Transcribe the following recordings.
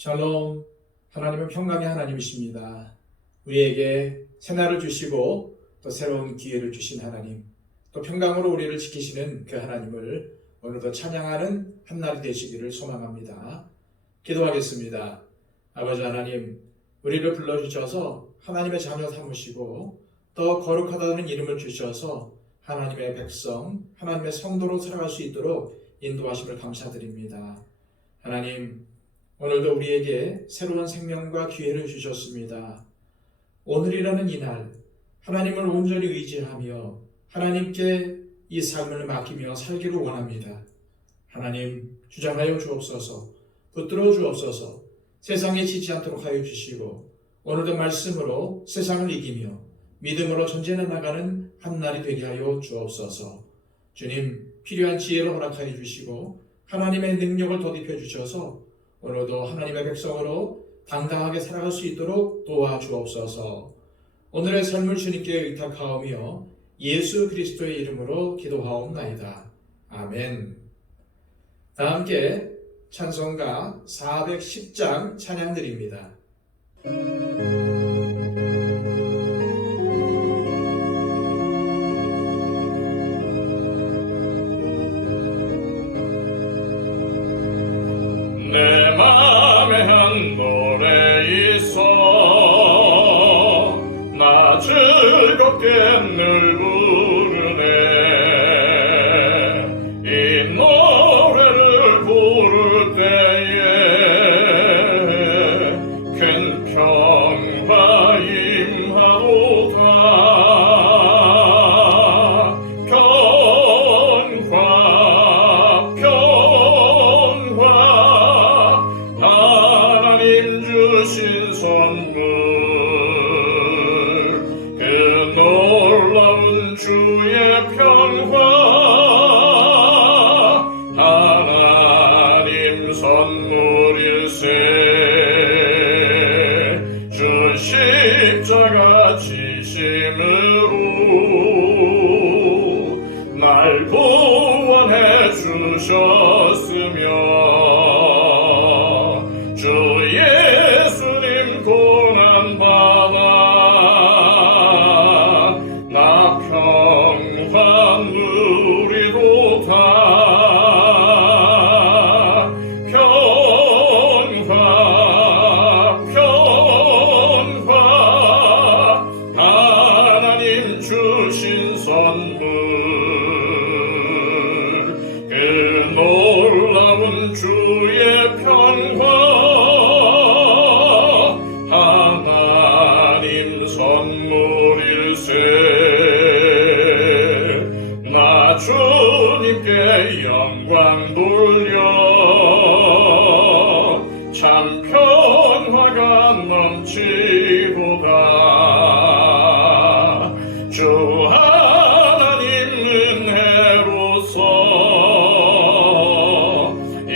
샬롬, 하나님은 평강의 하나님이십니다. 우리에게 새날을 주시고 또 새로운 기회를 주신 하나님, 또 평강으로 우리를 지키시는 그 하나님을 오늘도 찬양하는 한날이 되시기를 소망합니다. 기도하겠습니다. 아버지 하나님, 우리를 불러주셔서 하나님의 자녀 삼으시고 또 거룩하다는 이름을 주셔서 하나님의 백성, 하나님의 성도로 살아갈 수 있도록 인도하심을 감사드립니다. 하나님, 오늘도 우리에게 새로운 생명과 기회를 주셨습니다. 오늘이라는 이날, 하나님을 온전히 의지하며 하나님께 이 삶을 맡기며 살기를 원합니다. 하나님, 주장하여 주옵소서, 붙들어 주옵소서, 세상에 지지 않도록 하여 주시고 오늘도 말씀으로 세상을 이기며 믿음으로 전진해 나가는 한날이 되게 하여 주옵소서. 주님, 필요한 지혜를 허락하여 주시고 하나님의 능력을 덧입혀 주셔서 오늘도 하나님의 백성으로 당당하게 살아갈 수 있도록 도와주옵소서. 오늘의 삶을 주님께 의탁하오며 예수 그리스도의 이름으로 기도하옵나이다. 아멘. 다 함께 찬송가 410장 찬양드립니다. 내 맘에 한 노래 있어 나 즐겁게 늘 부르네. 이 노래를 부를 때에 큰 평화 임하도다. 하나님 주신 선물 그 놀라운 주의 평화 하나님 선물일세. 주 십자가 지심으로 날 구원해 주셨으며 주 예수님 고난받아 나 평화 누리도다. 평화 하나님 주신 선물 그 놀라운 주의 평화 하나님 선물일세. 나 주님께 영광 돌려 참 평화가 넘치도다. 주 하나님 은혜로서 이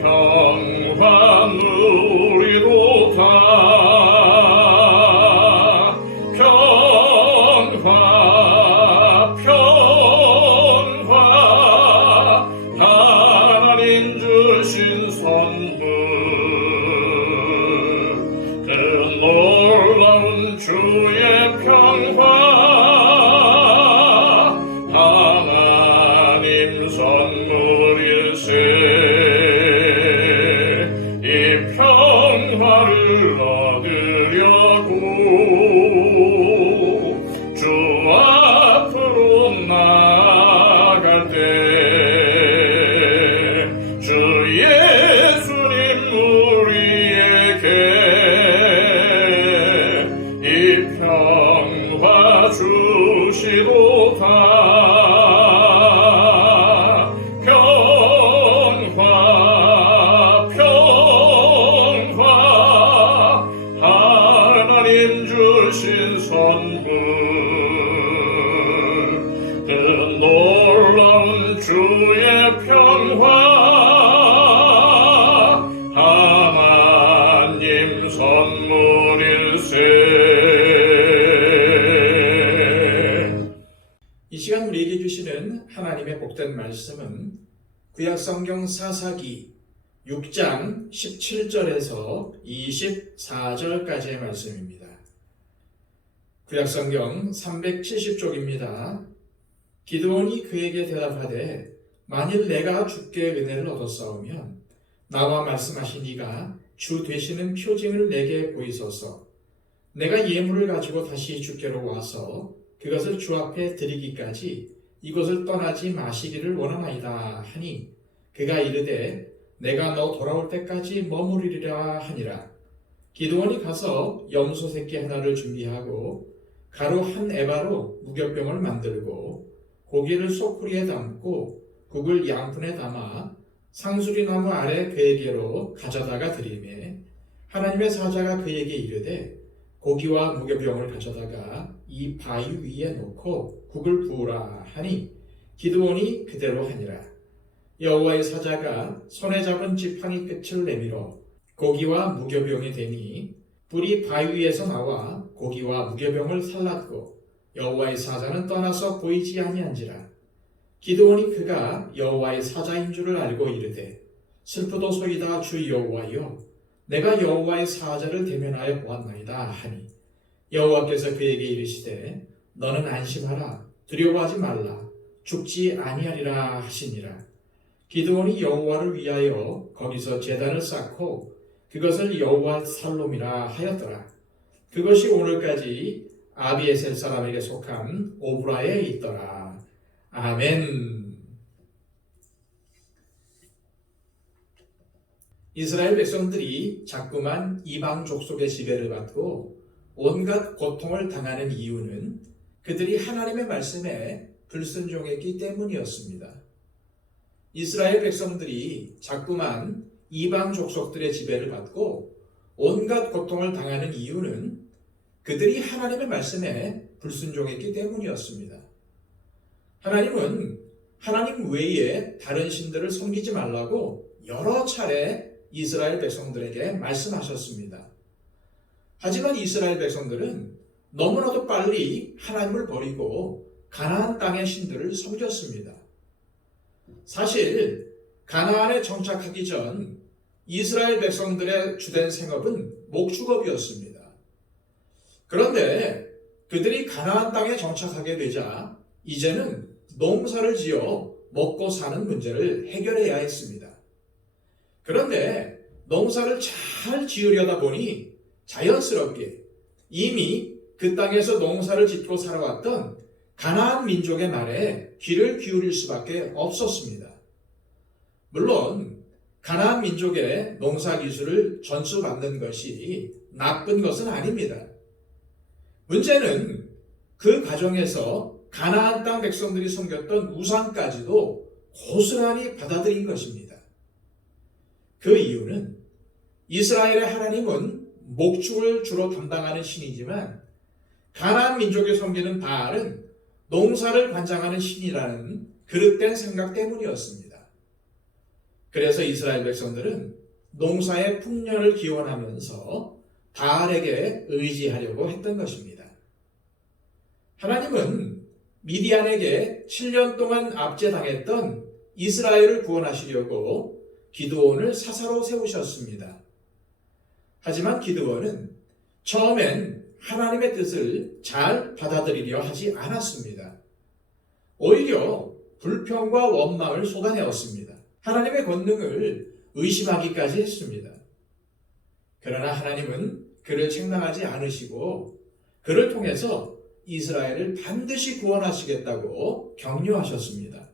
평화 누리도다. 평화 하나님 주신 선물 그 놀라운 주의 평화 하나님 선물일세. 이 평화를 얻으려고 주 앞으로 나아갈 때 주 예수님 우리에게 이 평화 주시도다. 평화 하나님 주신 선물 그 놀라운 주의 평화 하나님 선물일세. 이 시간 우리에게 주시는 하나님의 복된 말씀은 구약 성경 사사기 6장 17절에서 24절까지의 말씀입니다. 구약성경 370쪽입니다. 기드온이 그에게 대답하되 만일 내가 주께 은혜를 얻었사오면 나와 말씀하신 이가 주 되시는 표징을 내게 보이소서. 내가 예물을 가지고 다시 주께로 와서 그것을 주 앞에 드리기까지 이곳을 떠나지 마시기를 원하나이다 하니 그가 이르되 내가 너 돌아올 때까지 머무르리라 하니라. 기드온이 가서 염소 새끼 하나를 준비하고 가루 한 에바로 무교병을 만들고 고기를 소쿠리에 담고 국을 양푼에 담아 상수리나무 아래 그에게로 가져다가 드리매 하나님의 사자가 그에게 이르되 고기와 무교병을 가져다가 이 바위 위에 놓고 국을 부으라 하니 기드온이 그대로 하니라. 여호와의 사자가 손에 잡은 지팡이 끝을 내밀어 고기와 무교병이 되니 불이 바위 위에서 나와 고기와 무교병을 살랐고 여호와의 사자는 떠나서 보이지 아니한지라. 기드온이 그가 여호와의 사자인 줄을 알고 이르되 슬프도소이다 주 여호와여 내가 여호와의 사자를 대면하여 보았나이다 하니 여호와께서 그에게 이르시되 너는 안심하라 두려워하지 말라 죽지 아니하리라 하시니라. 기드온이 여호와를 위하여 거기서 제단을 쌓고 그것을 여호와 살롬이라 하였더라. 그것이 오늘까지 아비에셀 사람에게 속한 오브라에 있더라. 아멘. 이스라엘 백성들이 자꾸만 이방 족속의 지배를 받고 온갖 고통을 당하는 이유는 그들이 하나님의 말씀에 불순종했기 때문이었습니다. 이스라엘 백성들이 자꾸만 이방 족속들의 지배를 받고 온갖 고통을 당하는 이유는 그들이 하나님의 말씀에 불순종했기 때문이었습니다. 하나님은 하나님 외에 다른 신들을 섬기지 말라고 여러 차례 이스라엘 백성들에게 말씀하셨습니다. 하지만 이스라엘 백성들은 너무나도 빨리 하나님을 버리고 가나안 땅의 신들을 섬겼습니다. 사실 가나안에 정착하기 전 이스라엘 백성들의 주된 생업은 목축업이었습니다. 그런데 그들이 가나안 땅에 정착하게 되자 이제는 농사를 지어 먹고 사는 문제를 해결해야 했습니다. 그런데 농사를 잘 지으려다 보니 자연스럽게 이미 그 땅에서 농사를 짓고 살아왔던 가나안 민족의 말에 귀를 기울일 수밖에 없었습니다. 물론 가나안 민족의 농사 기술을 전수받는 것이 나쁜 것은 아닙니다. 문제는 그 과정에서 가나안 땅 백성들이 섬겼던 우상까지도 고스란히 받아들인 것입니다. 그 이유는 이스라엘의 하나님은 목축을 주로 담당하는 신이지만 가나안 민족이 섬기는 바알은 농사를 관장하는 신이라는 그릇된 생각 때문이었습니다. 그래서 이스라엘 백성들은 농사의 풍년을 기원하면서 바알에게 의지하려고 했던 것입니다. 하나님은 미디안에게 7년 동안 압제당했던 이스라엘을 구원하시려고 기드온을 사사로 세우셨습니다. 하지만 기드온은 처음엔 하나님의 뜻을 잘 받아들이려 하지 않았습니다. 오히려 불평과 원망을 쏟아내었습니다. 하나님의 권능을 의심하기까지 했습니다. 그러나 하나님은 그를 책망하지 않으시고 그를 통해서 이스라엘을 반드시 구원하시겠다고 격려하셨습니다.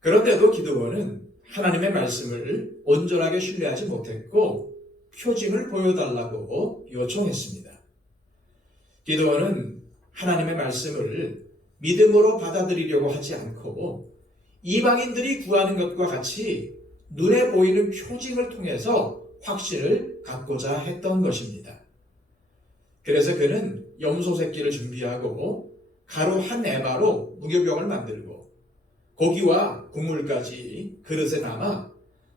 그런데도 기드온은 하나님의 말씀을 온전하게 신뢰하지 못했고 표징을 보여달라고 요청했습니다. 기드온은 하나님의 말씀을 믿음으로 받아들이려고 하지 않고 이방인들이 구하는 것과 같이 눈에 보이는 표징을 통해서 확신을 갖고자 했던 것입니다. 그래서 그는 염소 새끼를 준비하고 가루 한 에바로 무교병을 만들고 고기와 국물까지 그릇에 담아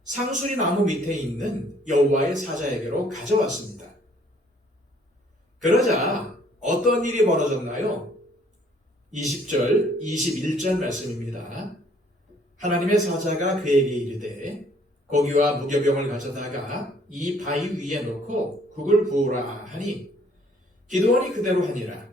상수리 나무 밑에 있는 여호와의 사자에게로 가져왔습니다. 그러자 어떤 일이 벌어졌나요? 20절, 21절 말씀입니다. 하나님의 사자가 그에게 이르되 고기와 무교병을 가져다가 이 바위 위에 놓고 국을 부으라 하니 기드온이 그대로 하니라.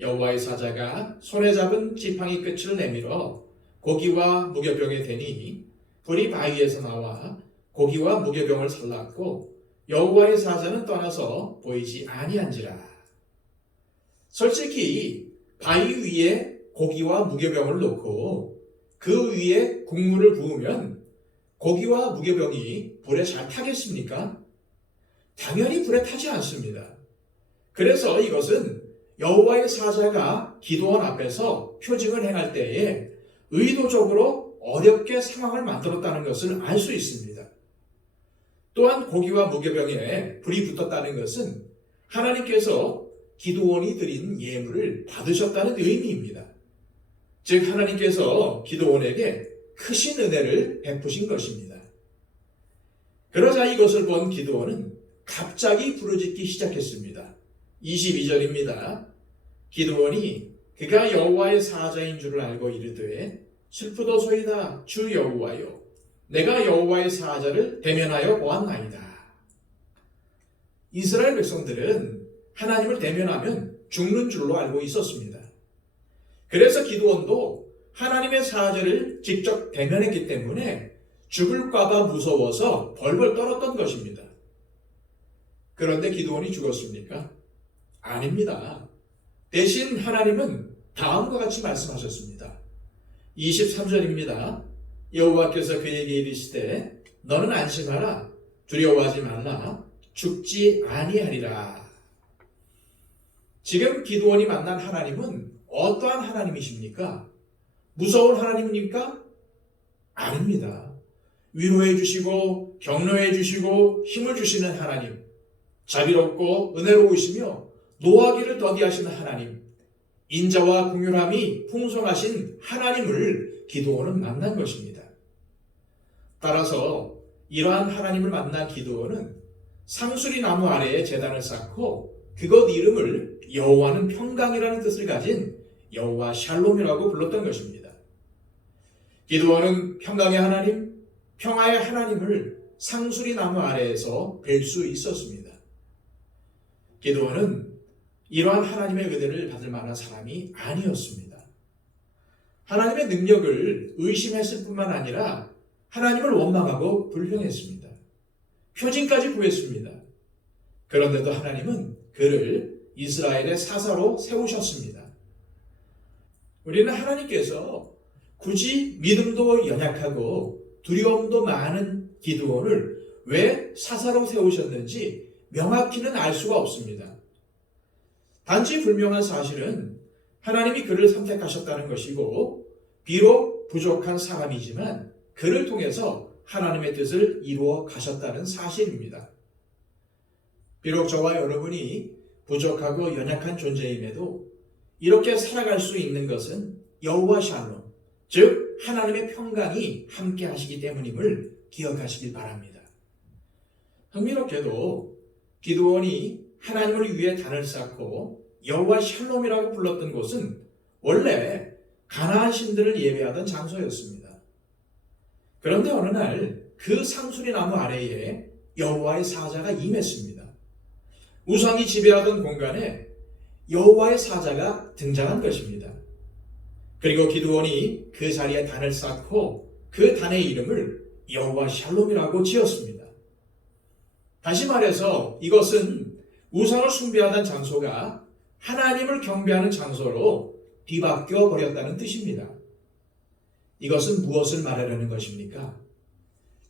여호와의 사자가 손에 잡은 지팡이 끝을 내밀어 고기와 무교병에 대니 불이 바위에서 나와 고기와 무교병을 살랐고 여호와의 사자는 떠나서 보이지 아니한지라. 솔직히 바위 위에 고기와 무교병을 놓고 그 위에 국물을 부으면 고기와 무교병이 불에 잘 타겠습니까? 당연히 불에 타지 않습니다. 그래서 이것은 여호와의 사자가 기드온 앞에서 표징을 행할 때에 의도적으로 어렵게 상황을 만들었다는 것을 알 수 있습니다. 또한 고기와 무교병에 불이 붙었다는 것은 하나님께서 기드온이 드린 예물을 받으셨다는 의미입니다. 즉 하나님께서 기드온에게 크신 은혜를 베푸신 것입니다. 그러자 이것을 본 기드온은 갑자기 부르짖기 시작했습니다. 22절입니다. 기드온이 그가 여호와의 사자인 줄을 알고 이르되 슬프도소이다 주 여호와여 내가 여호와의 사자를 대면하여 보았나이다. 이스라엘 백성들은 하나님을 대면하면 죽는 줄로 알고 있었습니다. 그래서 기드온도 하나님의 사자를 직접 대면했기 때문에 죽을까봐 무서워서 벌벌 떨었던 것입니다. 그런데 기드온이 죽었습니까? 아닙니다. 대신 하나님은 다음과 같이 말씀하셨습니다. 23절입니다. 여호와께서 그에게 이르시되 너는 안심하라 두려워하지 말라 죽지 아니하리라. 지금 기드온이 만난 하나님은 어떠한 하나님이십니까? 무서운 하나님입니까? 아닙니다. 위로해 주시고 격려해 주시고 힘을 주시는 하나님, 자비롭고 은혜로우시며 노하기를 더디하시는 하나님, 인자와 긍휼함이 풍성하신 하나님을 기드온은 만난 것입니다. 따라서 이러한 하나님을 만난 기드온은 상수리 나무 아래에 제단을 쌓고 그것 이름을 여호와는 평강이라는 뜻을 가진 여호와 샬롬이라고 불렀던 것입니다. 기드온은 평강의 하나님, 평화의 하나님을 상수리 나무 아래에서 뵐 수 있었습니다. 기드온은 이러한 하나님의 은혜를 받을 만한 사람이 아니었습니다. 하나님의 능력을 의심했을 뿐만 아니라 하나님을 원망하고 불평했습니다. 표징까지 구했습니다. 그런데도 하나님은 그를 이스라엘의 사사로 세우셨습니다. 우리는 하나님께서 굳이 믿음도 연약하고 두려움도 많은 기드온을 왜 사사로 세우셨는지 명확히는 알 수가 없습니다. 단지 불명한 사실은 하나님이 그를 선택하셨다는 것이고 비록 부족한 사람이지만 그를 통해서 하나님의 뜻을 이루어 가셨다는 사실입니다. 비록 저와 여러분이 부족하고 연약한 존재임에도 이렇게 살아갈 수 있는 것은 여호와 샬롬, 즉 하나님의 평강이 함께 하시기 때문임을 기억하시길 바랍니다. 흥미롭게도 기드온이 하나님을 위해 단을 쌓고 여호와 샬롬이라고 불렀던 곳은 원래 가나안 신들을 예배하던 장소였습니다. 그런데 어느 날 그 상수리 나무 아래에 여호와의 사자가 임했습니다. 우상이 지배하던 공간에 여호와의 사자가 등장한 것입니다. 그리고 기드온이 그 자리에 단을 쌓고 그 단의 이름을 여호와 샬롬이라고 지었습니다. 다시 말해서 이것은 우상을 숭배하던 장소가 하나님을 경배하는 장소로 뒤바뀌어 버렸다는 뜻입니다. 이것은 무엇을 말하려는 것입니까?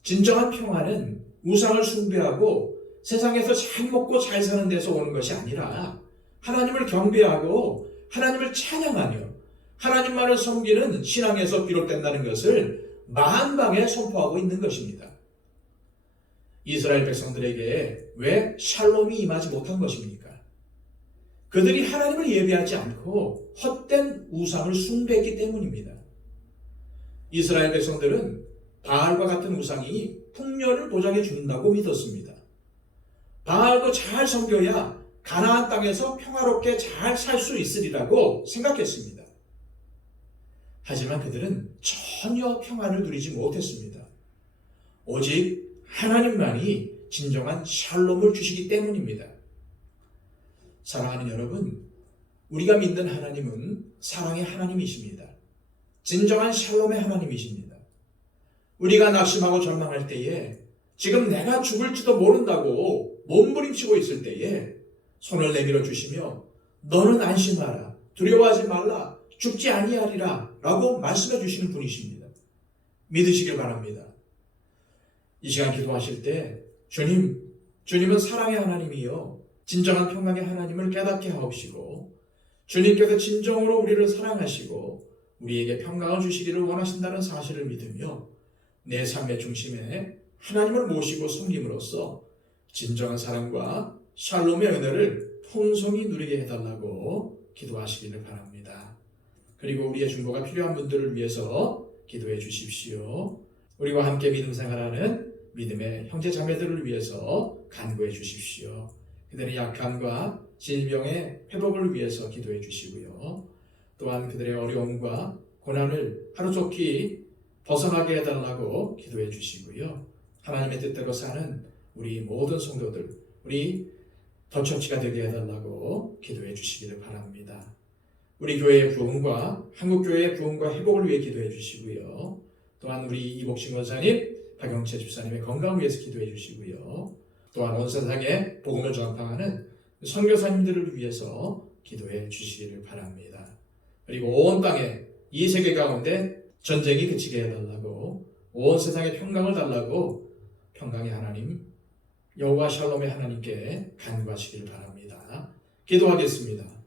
진정한 평화는 우상을 숭배하고 세상에서 잘 먹고 잘 사는 데서 오는 것이 아니라 하나님을 경배하고 하나님을 찬양하며 하나님만을 섬기는 신앙에서 비롯된다는 것을 만방에 선포하고 있는 것입니다. 이스라엘 백성들에게 왜 샬롬이 임하지 못한 것입니까? 그들이 하나님을 예배하지 않고 헛된 우상을 숭배했기 때문입니다. 이스라엘 백성들은 바알과 같은 우상이 풍년을 보장해 준다고 믿었습니다. 바알도 잘 섬겨야 가나안 땅에서 평화롭게 잘 살 수 있으리라고 생각했습니다. 하지만 그들은 전혀 평안을 누리지 못했습니다. 오직 하나님만이 진정한 샬롬을 주시기 때문입니다. 사랑하는 여러분, 우리가 믿는 하나님은 사랑의 하나님이십니다. 진정한 샬롬의 하나님이십니다. 우리가 낙심하고 절망할 때에 지금 내가 죽을지도 모른다고 몸부림치고 있을 때에 손을 내밀어 주시며 너는 안심하라, 두려워하지 말라, 죽지 아니하리라 라고 말씀해 주시는 분이십니다. 믿으시길 바랍니다. 이 시간 기도하실 때 주님은 사랑의 하나님이요 진정한 평강의 하나님을 깨닫게 하옵시고 주님께서 진정으로 우리를 사랑하시고 우리에게 평강을 주시기를 원하신다는 사실을 믿으며 내 삶의 중심에 하나님을 모시고 섬김으로써 진정한 사랑과 샬롬의 은혜를 풍성히 누리게 해달라고 기도하시기를 바랍니다. 그리고 우리의 중보가 필요한 분들을 위해서 기도해 주십시오. 우리와 함께 믿음 생활하는 믿음의 형제 자매들을 위해서 간구해 주십시오. 그들의 약함과 질병의 회복을 위해서 기도해 주시고요. 또한 그들의 어려움과 고난을 하루속히 벗어나게 해달라고 기도해 주시고요. 하나님의 뜻대로 사는 우리 모든 성도들, 우리 더처치가 되게 해달라고 기도해 주시기를 바랍니다. 우리 교회의 부흥과 한국교회의 부흥과 회복을 위해 기도해 주시고요. 또한 우리 이복신 원사님, 박영채 집사님의 건강을 위해서 기도해 주시고요. 또한 온 세상에 복음을 전파하는 선교사님들을 위해서 기도해 주시기를 바랍니다. 그리고 온 땅에 이 세계 가운데 전쟁이 그치게 해달라고 온 세상에 평강을 달라고 평강의 하나님 여호와 샬롬의 하나님께 간구하시기를 바랍니다. 기도하겠습니다.